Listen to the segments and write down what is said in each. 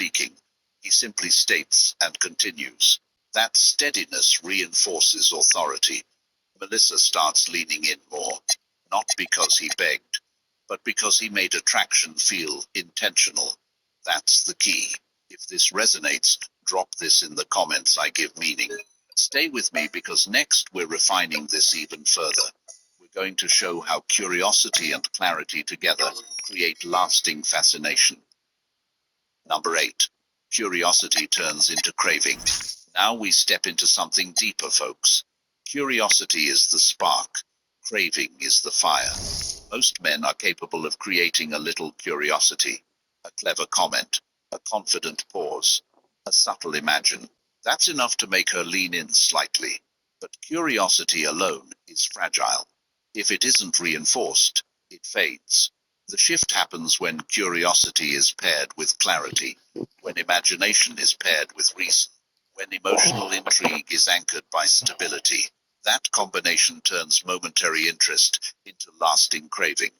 speaking. He simply states and continues. That steadiness reinforces authority. Melissa starts leaning in more, not because he begged, but because he made attraction feel intentional. That's the key. If this resonates, drop this in the comments. I give meaning. Stay with me because next we're refining this even further. We're going to show how curiosity and clarity together create lasting fascination. Number 8. Curiosity turns into craving. Now we step into something deeper, folks. Curiosity is the spark. Craving is the fire. Most men are capable of creating a little curiosity. A clever comment, a confident pause, a subtle imagine. That's enough to make her lean in slightly. But curiosity alone is fragile. If it isn't reinforced, it fades. The shift happens when curiosity is paired with clarity, when imagination is paired with reason, when emotional intrigue is anchored by stability. That combination turns momentary interest into lasting craving.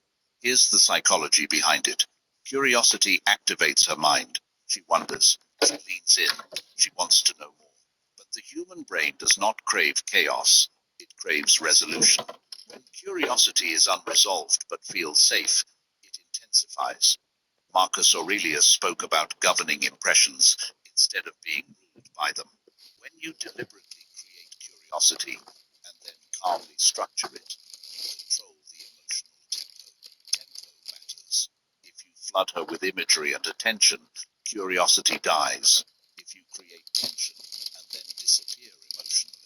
Here's the psychology behind it. Curiosity activates her mind. She wonders. She leans in. She wants to know more. But the human brain does not crave chaos. It craves resolution. When curiosity is unresolved but feels safe, it intensifies. Marcus Aurelius spoke about governing impressions instead of being ruled by them. When you deliberately create curiosity and then calmly structure it, you control the emotional tempo. Tempo matters. If you flood her with imagery and attention, curiosity dies. If you create tension and then disappear emotionally,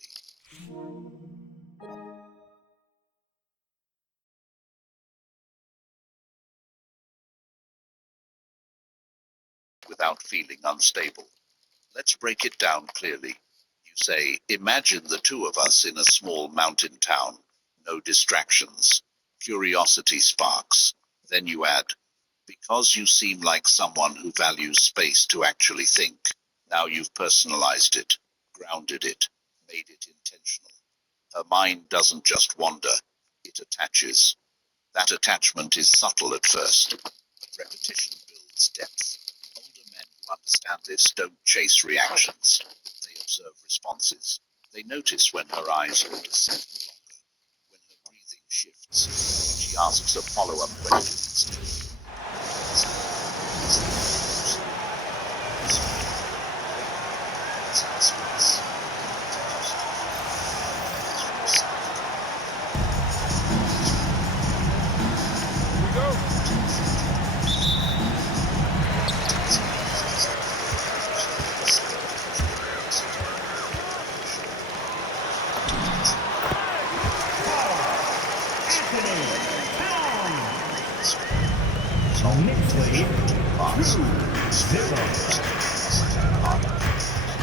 without feeling unstable. Let's break it down clearly. You say, imagine the two of us in a small mountain town. No distractions. Curiosity sparks. Then you add, because you seem like someone who values space to actually think. Now you've personalized it, grounded it, made it intentional. Her mind doesn't just wander, it attaches. That attachment is subtle at first, but repetition builds depth. Older men who understand this don't chase reactions. They observe responses. They notice when her eyes hold a second longer, when her breathing shifts, when she asks a follow-up question.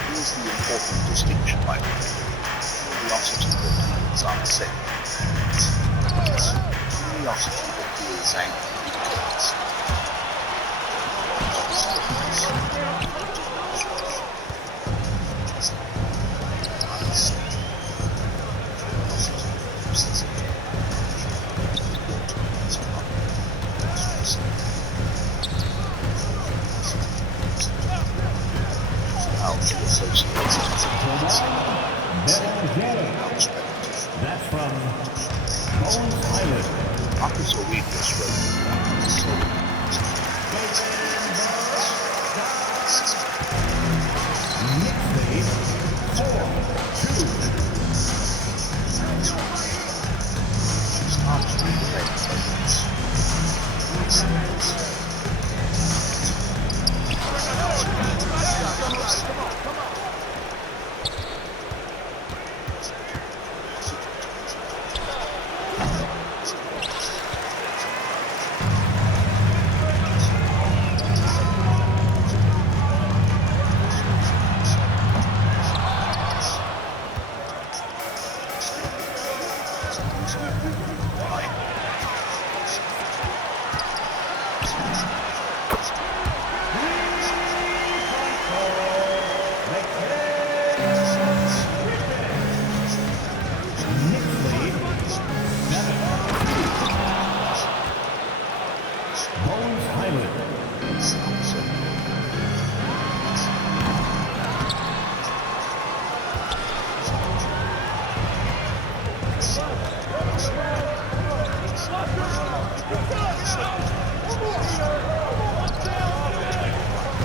Here's the important distinction, my friend. Curiosity that feels unsafe. Curiosity that feels angry. How she associates That's from Bones Island. Marcus Aurelius wrote, "The soul Mixtape 4-2. she starts to relate moments.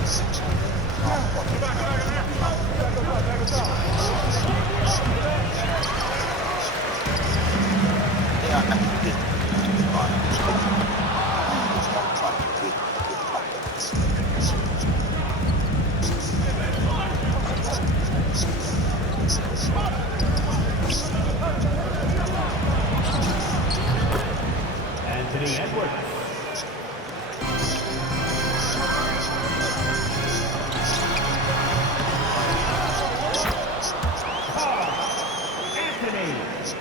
Yeah, I think it is fine. It's not trying to win with confidence. Anthony Edwards. Anthony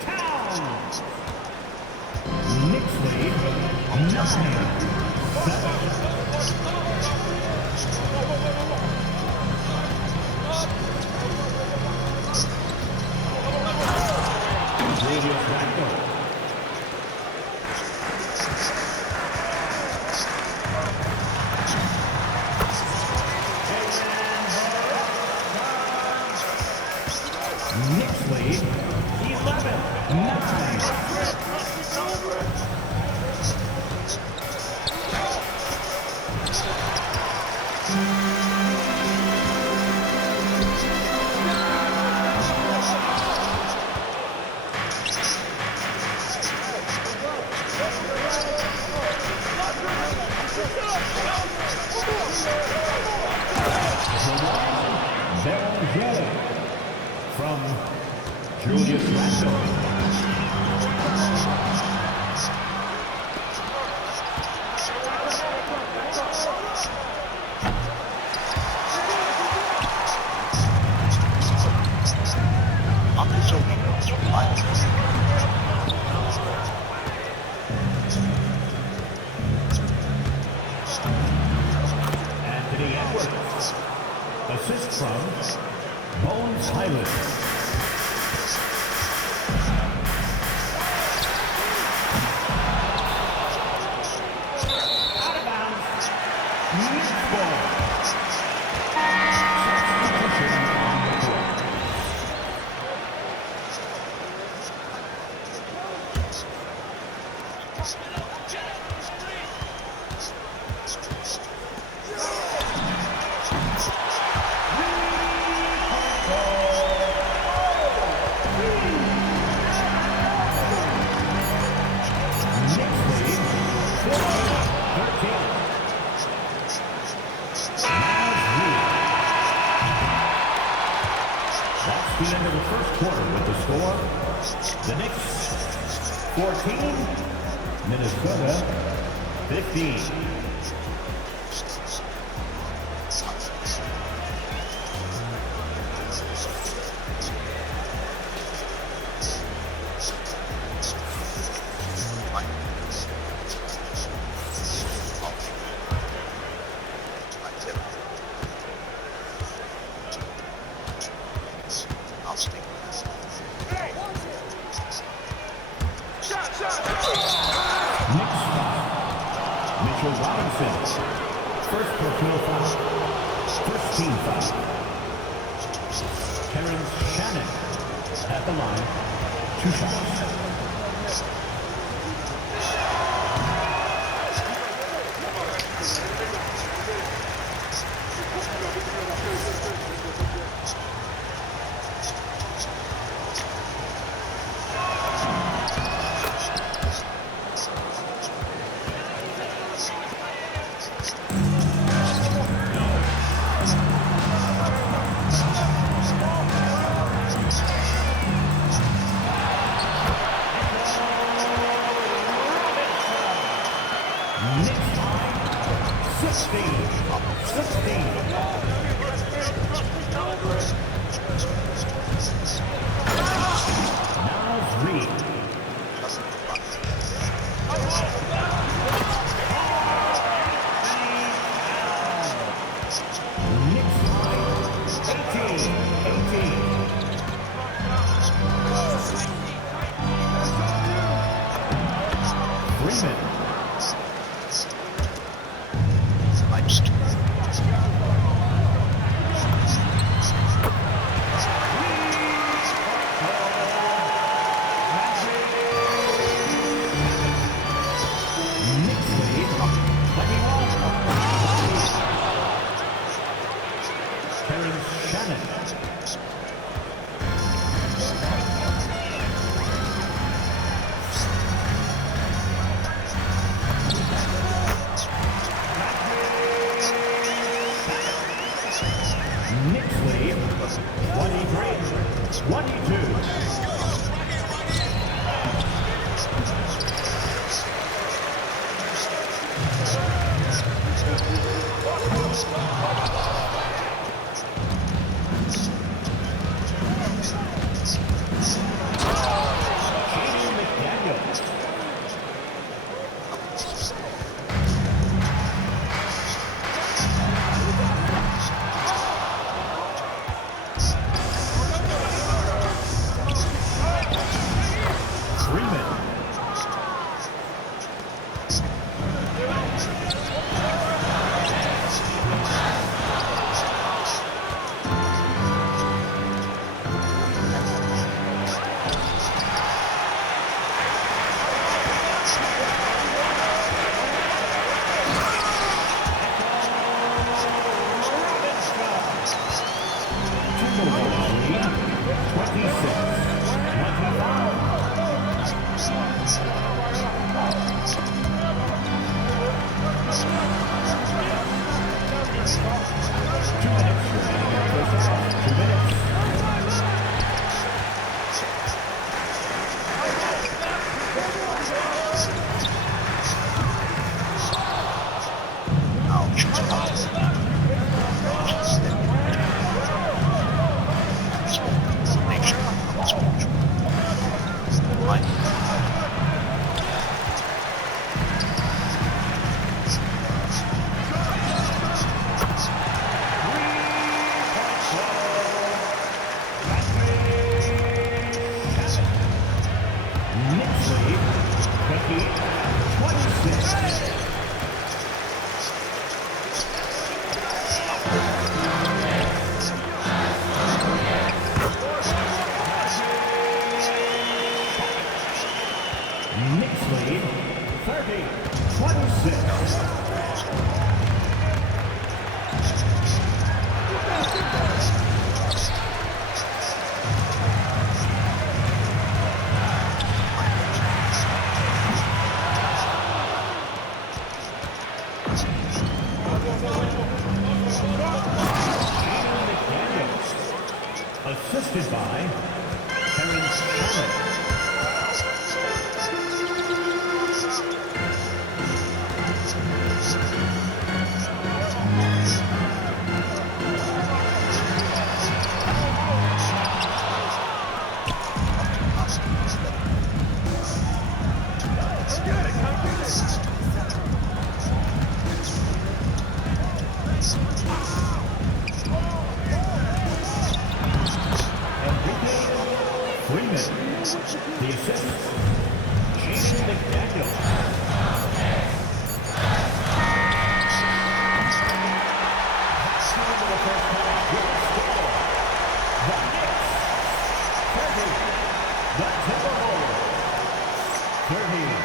Towns. Knicks lead 9-7. Julius Randle. Knicks lead 11-9. Belgetta from Julius Randle. Anthony Edwards. Assist from Bones Hyland. Out of bounds. Knicks ball. Substitution on the court. That's the end of the first quarter with the score. The Knicks 14, Minnesota 15. Knicks foul. Mitchell Robinson. First personal foul. First team foul. Terrence Shannon at the line. 2 shots. Knicks line 16. Niles Reed. Knicks line 18. Freeman. Shannon. Knicks lead 23-22. Knicks lead 30-26. Assisted by Terrence Shannon. Freeman, the assist, Jaden McDaniels. The first half with a score. The Knicks 30, the Timberwolves 30.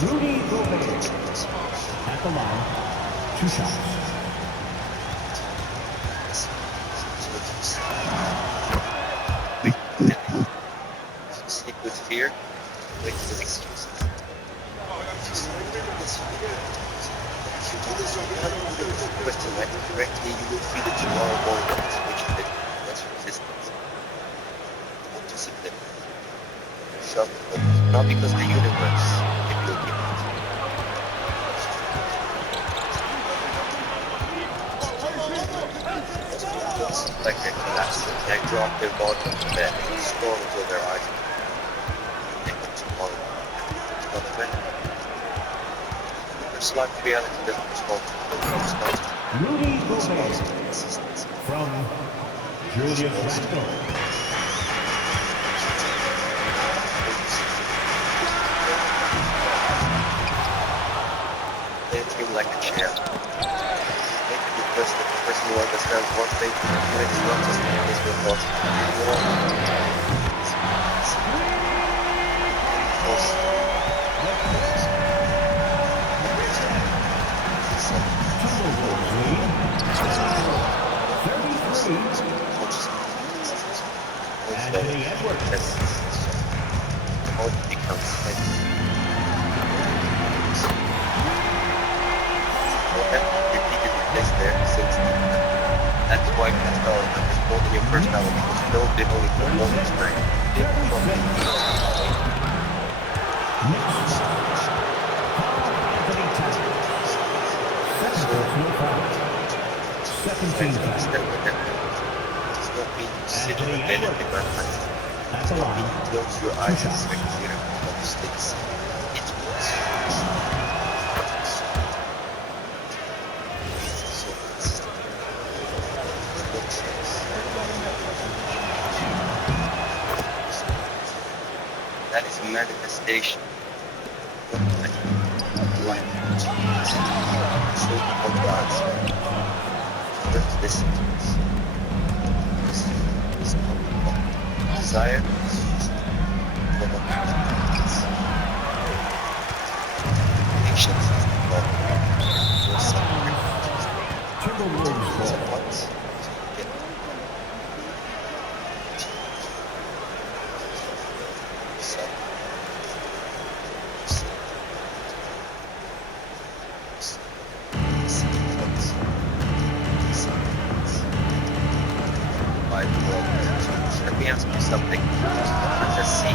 Rudy Gobert at the line, 2 shots. Sleep with fear, wait with excuses. If you do this question right correctly, you will feel that you are avoidant, which is less resistance. Not discipline. Yourself, not because the universe can be okay. Like they collapse, they drop their body on the bed, scroll until their eyes connected to one. It's not a venom. There's like reality doesn't respond to the Rudy Gobert from Julius Randle. They feel like a chair. Make it request that the person who understands what they do is not just in this report. Timberwolves lead 33. Anthony Edwards. How it becomes repeated replace there since that's why Pascal is holding your personality because you don't did only performance right. Anthony Towns. Second personal foul. Second team foul. It's not being considered a benefit but That's a line. close your eyes and spectator mistakes. It was. So that is a manifestation of life. So of God's first listen. Desire for the patience for suffering. Timberwolves ball. Once get let me ask you something. Let us see.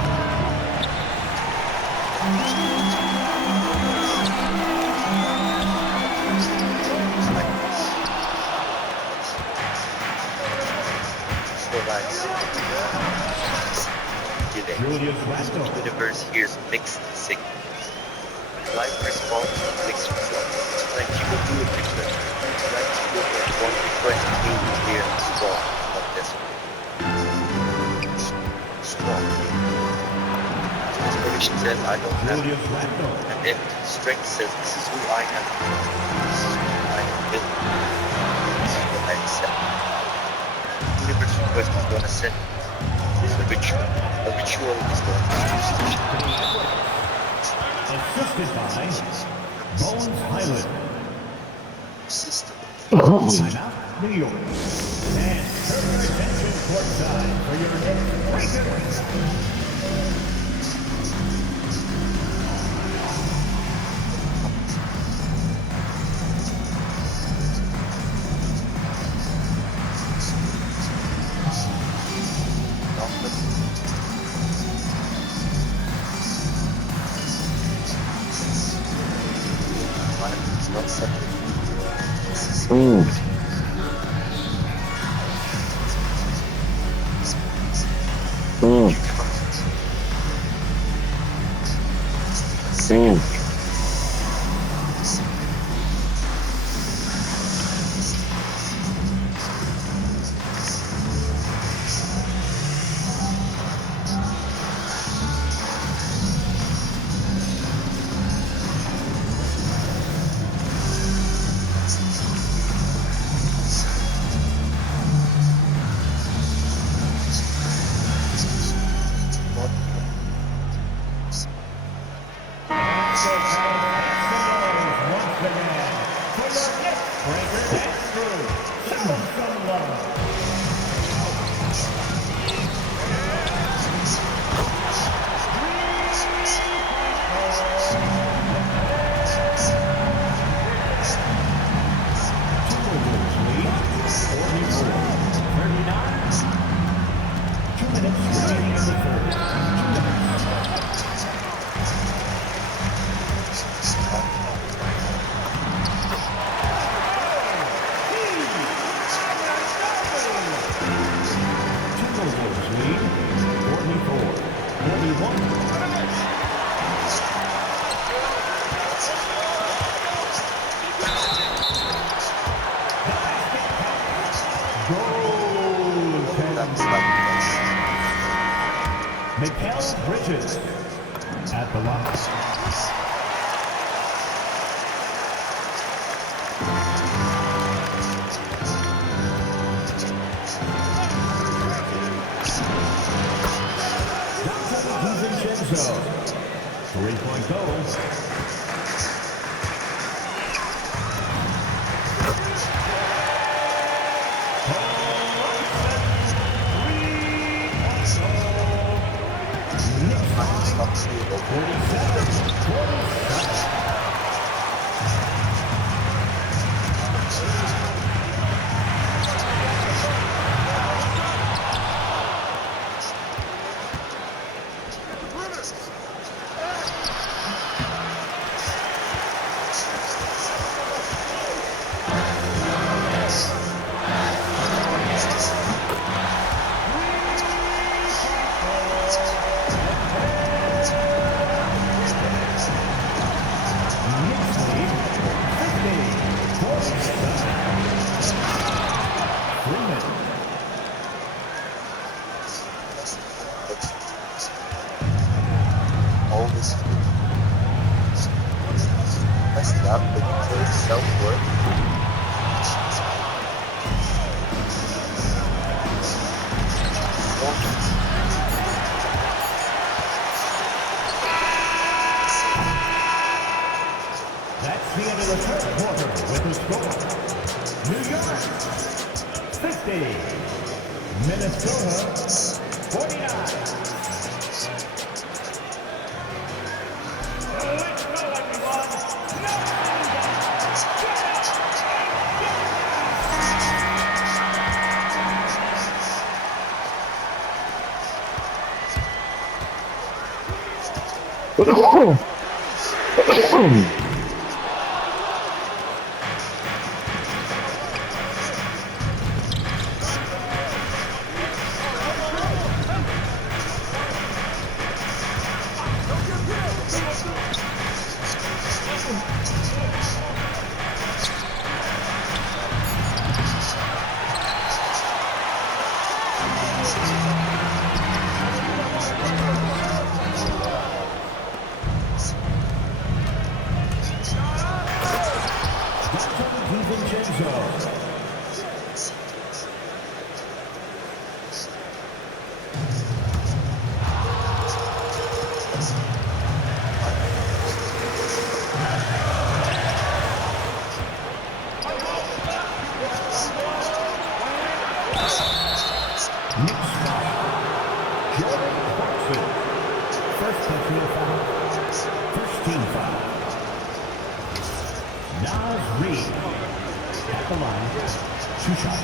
Like this. So nice. Delay. Julius Randle. The universe hears mixed signals. Life responds to mixed results. Like you will do a picture. Like you will get one request came here strong, not desperate. Strong. Inspiration says I don't have it. Julius Randle. And then strength says this is who I am. This is who I am built. This is what I accept. The universe request is what I said. It's a ritual. A ritual is the Assisted by Bones Highland. system. Timeout, New York. And turn your attention courtside for your next breaker. It's not separate. This is That's like Mikal Bridges at the line. DiVincenzo, 3-point goal. That's the end of the third quarter with the score. New York, 50. Minnesota, 49. Let's go, everyone. DiVincenzo. First personal foul. First team foul. Naz Reid at the line. 2 shots.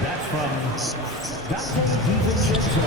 That's from Dante DiVincenzo.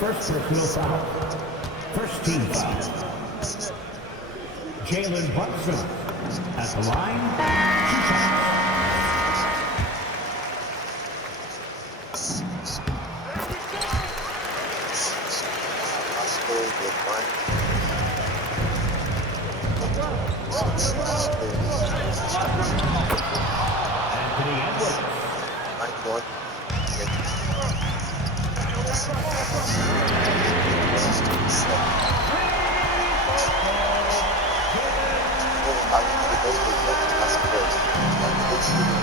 First personal foul. First team foul. Jalen Brunson. At the line, 2 shots. Oscar with Anthony Edwards. 9-1.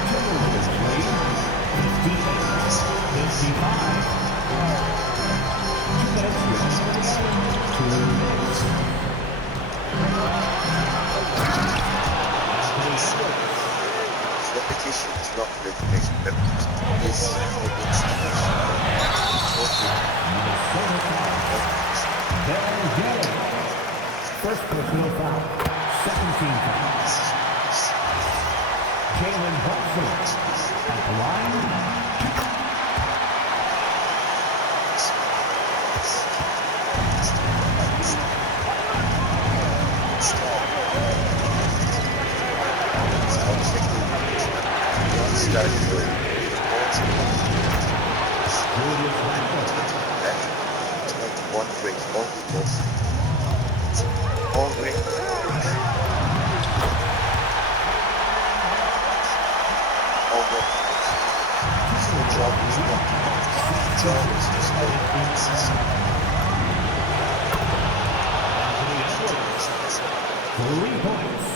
Timberwolves lead 58-55. 2 minutes remaining. 2 minutes. Anthony Edwards. Repetition is not repetition. Repetition is Minnesota foul. Ben Galley. First personal foul. Second team foul. Jalen Brunson. At the line. Julius Randle. One break, all equals. All break. All break. Job is not. Job is just Anthony Edwards. 3 points.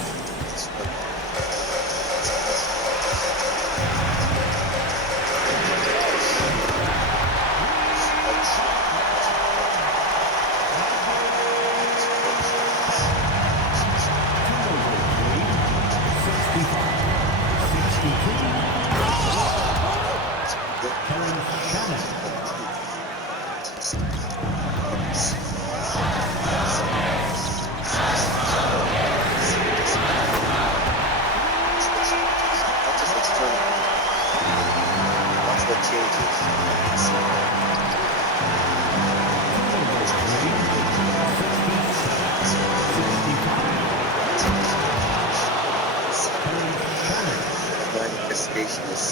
Manifestation is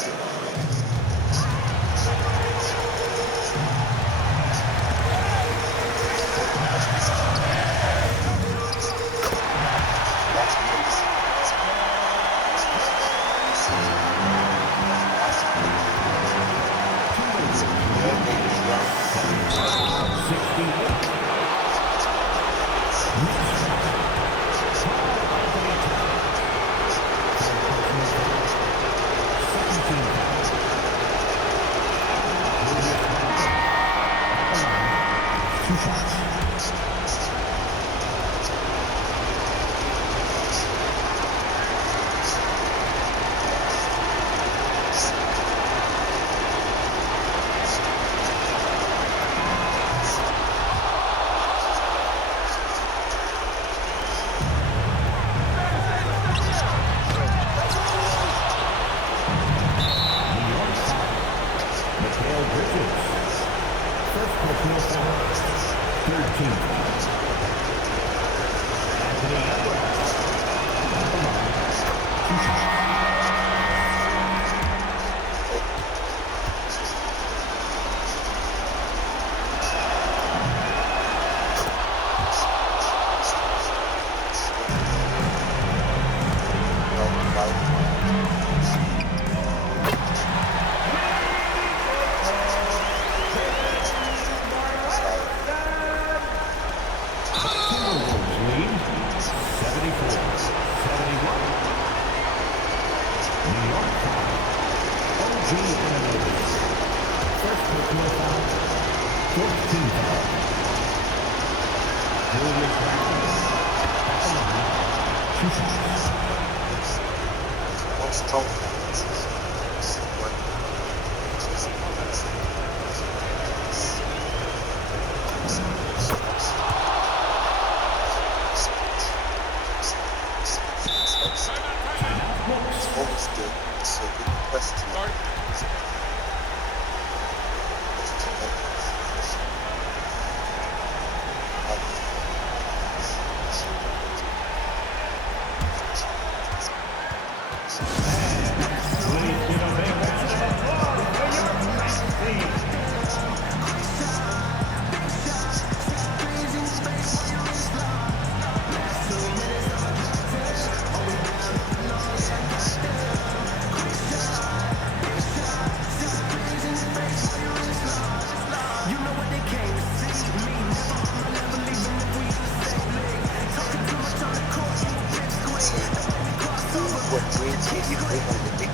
what really bring on the big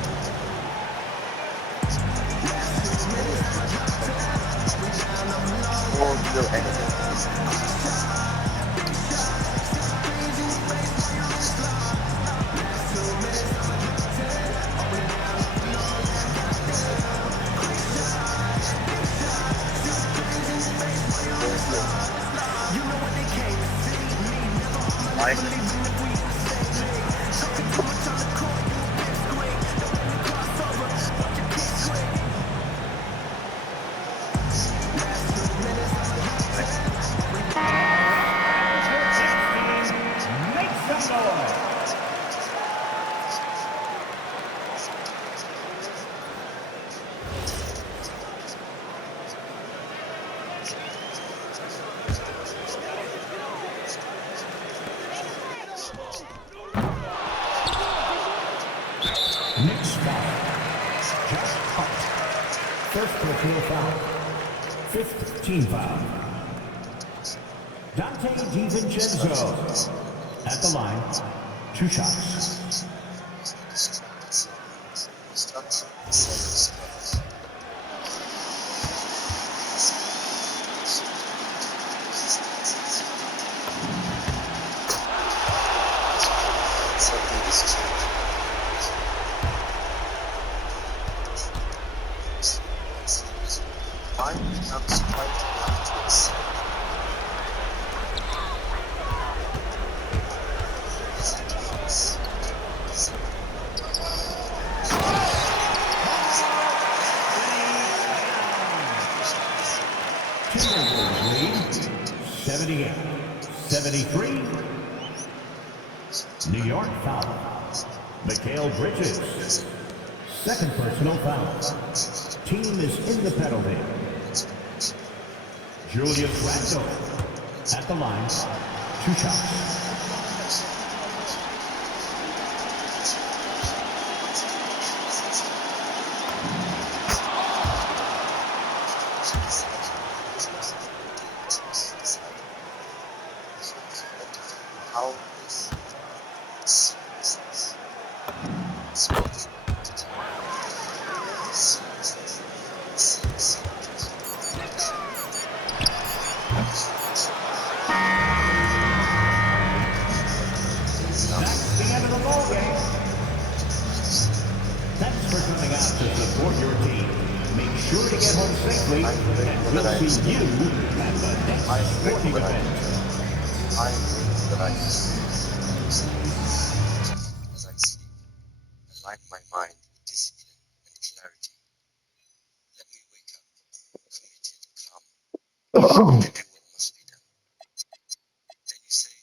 more real element is I Make some noise. Next foul. Josh Hart. First personal foul. Fifth team foul. Dante DiVincenzo. At the line. 2 shots. Time becomes quite enough to accept. Timberwolves lead 78-73. New York foul. Mikal Bridges. Second personal foul. Team is in the penalty. Julius Randle. At the line. 2 shots. How this That's the end of the ball game. Thanks for coming out to support your team. Make sure to get home safely, and we'll see you at the next sporting event. I bring that I as I sleep, align my mind with discipline and clarity. Let me wake up committed, calm, to do what must be done. Then you say,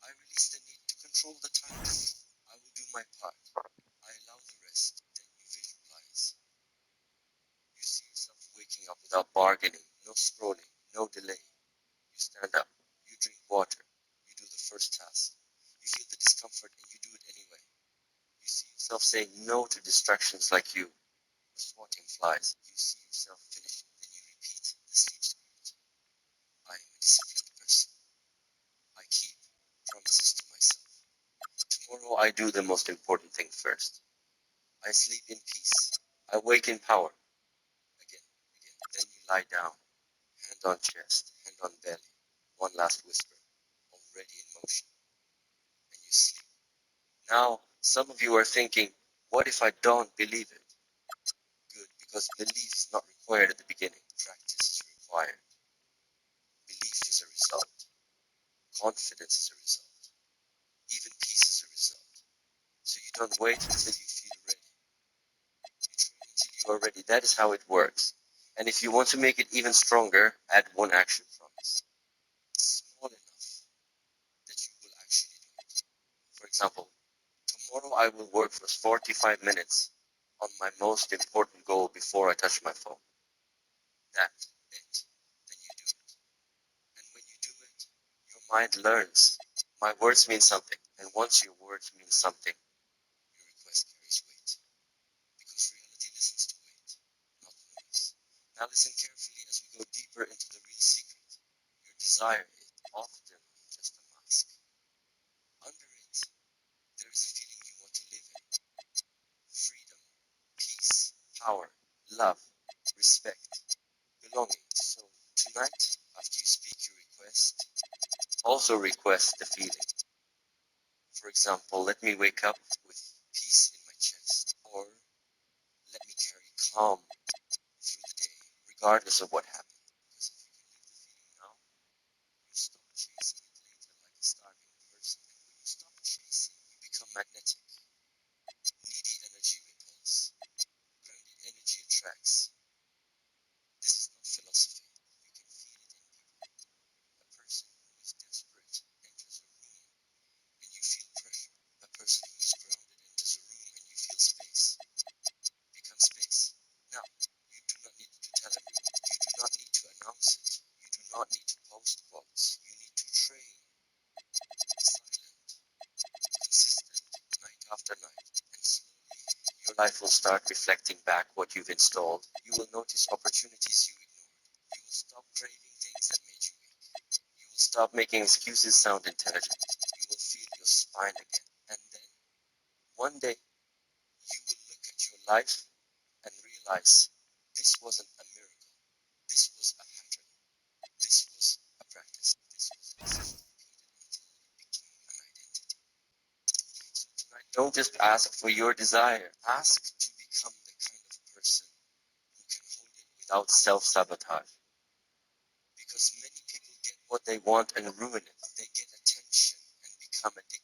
I release the need to control the time. I will do my part. I allow the rest. Then you visualize. You see yourself waking up without bargaining, no scrolling, no delay. You stand up, you drink water, you do the first task. You feel the discomfort and you do it anyway. You see yourself saying no to distractions like you, swatting flies. You see yourself finishing, then you repeat the sleep script. I am a disciplined person. I keep promises to myself. Tomorrow I do the most important thing first. I sleep in peace. I wake in power. Again. Then you lie down, hand on chest, hand on belly. One last whisper, already in motion. And you sleep. Now, some of you are thinking, what if I don't believe it? Good, because belief is not required at the beginning. Practice is required. Belief is a result. Confidence is a result. Even peace is a result. So you don't wait until you feel ready. You train until you are ready. That is how it works. And if you want to make it even stronger, add one action promise. Small enough that you will actually do it. For example, tomorrow I will work for 45 minutes on my most important goal before I touch my phone. That's it. Then you do it. And when you do it, your mind learns. My words mean something. And once your words mean something, your request carries weight. Because reality listens to weight, not noise. Now listen carefully as we go deeper into the real secret. Your desire is often just a mask. Under it, there is a feeling you want to live in. also request the feeling. For example, let me wake up with peace in my chest, or let me carry calm through the day, regardless of what happens. Because if you can live the feeling now, you stop chasing it later like a starving person. And when you stop chasing, you become magnetic. Needy energy repels. Grounded energy attracts. This is not philosophy. You can feel it in people. A person who is desperate enters a room and you feel pressure. A person who is grounded enters a room and you feel space. Become space. Now, you do not need to tell everyone. You do not need to announce it. You do not need to post quotes. You need to train. Silent, consistent, night after night, and slowly your life will start reflecting back what you've installed. You will notice opportunities you ignored. You will stop craving things that made you weak. You will stop making excuses sound intelligent. You will feel your spine again. And then, one day, you will look at your life and realize this wasn't a miracle. This was a pattern. This was a practice. This was a decision repeated until it became an identity. So tonight, don't just ask for your desire. Ask to become the kind of person who can hold it without self-sabotage. Because many people get what they want and ruin it. They get attention and become addicted.